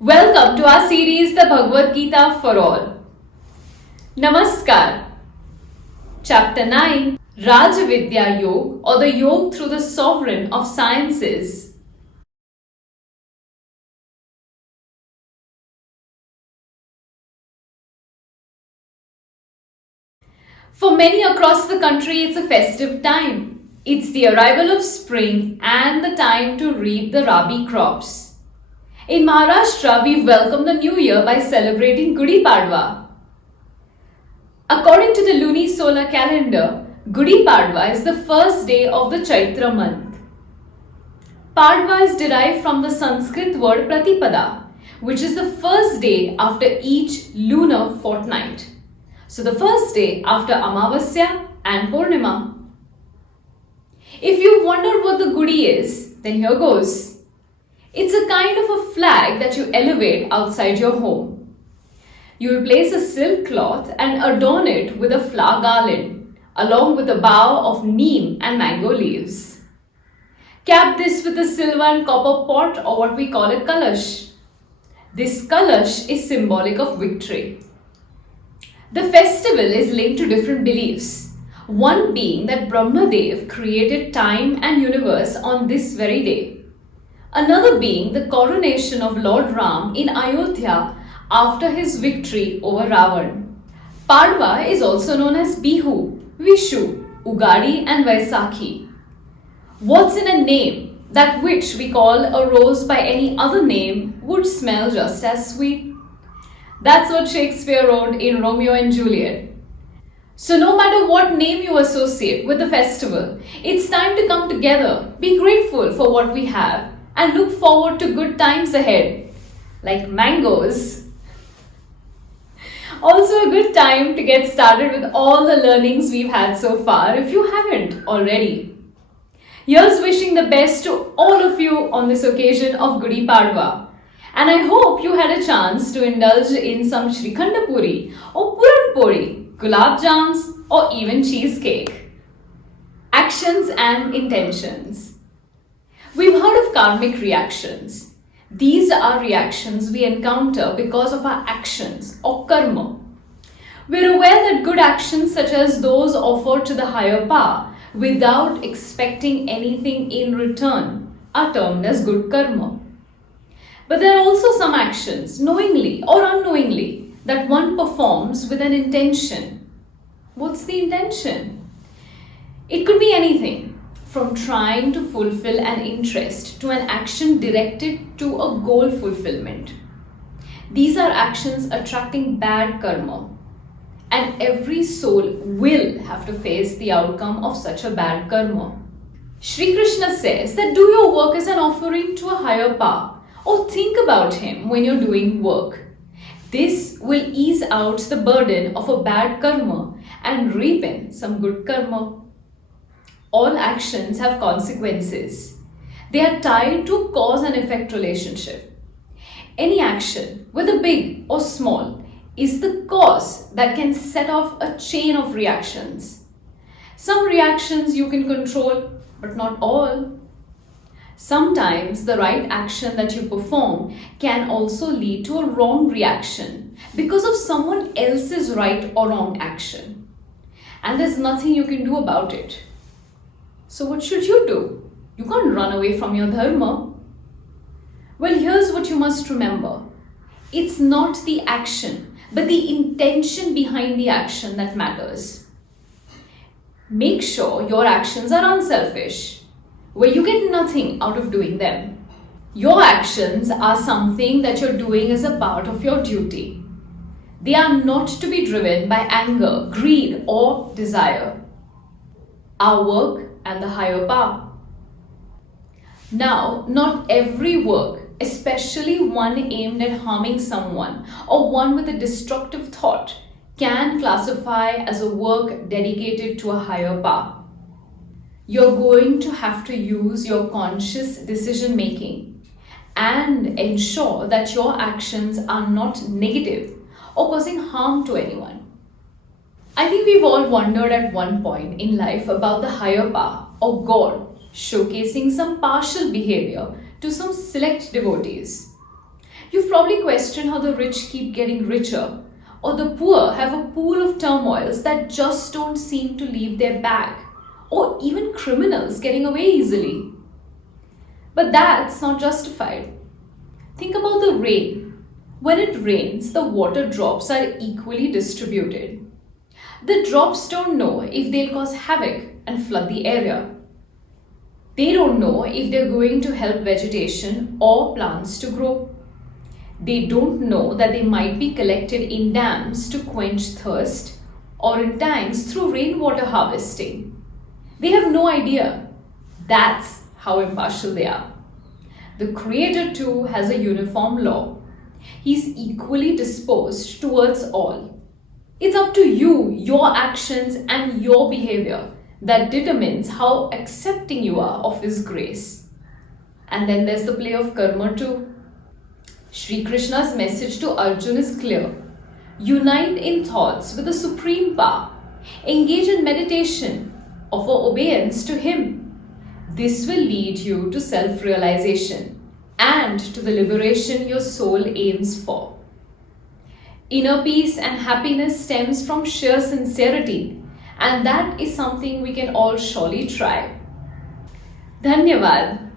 Welcome to our series, The Bhagavad Gita for All. Namaskar. Chapter 9, Rāja Vidyā Yog, or the Yog through the Sovereign of Sciences. For many across the country, it's a festive time. It's the arrival of spring and the time to reap the rabi crops. In Maharashtra, we welcome the new year by celebrating Gudi Padwa. According to the lunisolar calendar, Gudi Padwa is the first day of the Chaitra month. Padwa is derived from the Sanskrit word Pratipada, which is the first day after each lunar fortnight. So the first day after Amavasya and Purnima. If you've wondered what the Gudi is, then here goes. It's a kind of a flag that you elevate outside your home. You'll place a silk cloth and adorn it with a flower garland, along with a bough of neem and mango leaves. Cap this with a silver and copper pot, or what we call a kalash. This kalash is symbolic of victory. The festival is linked to different beliefs, one being that Brahmadev created time and universe on this very day. Another being the coronation of Lord Ram in Ayodhya after his victory over Ravan. Padwa is also known as Bihu, Vishu, Ugadi and Vaisakhi. What's in a name that which we call a rose by any other name would smell just as sweet? That's what Shakespeare wrote in Romeo and Juliet. So no matter what name you associate with the festival, it's time to come together, be grateful for what we have, and look forward to good times ahead, like mangoes. Also a good time to get started with all the learnings we've had so far if you haven't already. Here's wishing the best to all of you on this occasion of Gudi Padwa. And I hope you had a chance to indulge in some Shrikhanda Puri or Puran Puri, Gulab Jams or even cheesecake. Actions and intentions. We've heard of karmic reactions. These are reactions we encounter because of our actions or karma. We're aware that good actions such as those offered to the higher power without expecting anything in return are termed as good karma. But there are also some actions, knowingly or unknowingly, that one performs with an intention. What's the intention? It could be anything, from trying to fulfill an interest to an action directed to a goal fulfillment. These are actions attracting bad karma, and every soul will have to face the outcome of such a bad karma. Shri Krishna says that do your work as an offering to a higher power, or think about him when you're doing work. This will ease out the burden of a bad karma and reap in some good karma. All actions have consequences. They are tied to a cause and effect relationship. Any action, whether big or small, is the cause that can set off a chain of reactions. Some reactions you can control, but not all. Sometimes the right action that you perform can also lead to a wrong reaction because of someone else's right or wrong action. And there's nothing you can do about it. So what should you do? You can't run away from your dharma. Well, here's what you must remember. It's not the action, but the intention behind the action that matters. Make sure your actions are unselfish, where you get nothing out of doing them. Your actions are something that you're doing as a part of your duty. They are not to be driven by anger, greed, or desire. Our work and the higher power. Now, not every work, especially one aimed at harming someone or one with a destructive thought, can classify as a work dedicated to a higher power. You're going to have to use your conscious decision making and ensure that your actions are not negative or causing harm to anyone. I think we've all wondered at one point in life about the higher power or God showcasing some partial behavior to some select devotees. You've probably questioned how the rich keep getting richer, or the poor have a pool of turmoils that just don't seem to leave their bag, or even criminals getting away easily. But that's not justified. Think about the rain. When it rains, the water drops are equally distributed. The drops don't know if they'll cause havoc and flood the area. They don't know if they're going to help vegetation or plants to grow. They don't know that they might be collected in dams to quench thirst or in tanks through rainwater harvesting. They have no idea. That's how impartial they are. The Creator too has a uniform law. He's equally disposed towards all. It's up to you, your actions and your behavior that determines how accepting you are of His grace. And then there's the play of karma too. Shri Krishna's message to Arjun is clear. Unite in thoughts with the Supreme Power. Engage in meditation. Offer obedience to Him. This will lead you to self-realization and to the liberation your soul aims for. Inner peace and happiness stems from sheer sincerity, and that is something we can all surely try. Dhanyavad.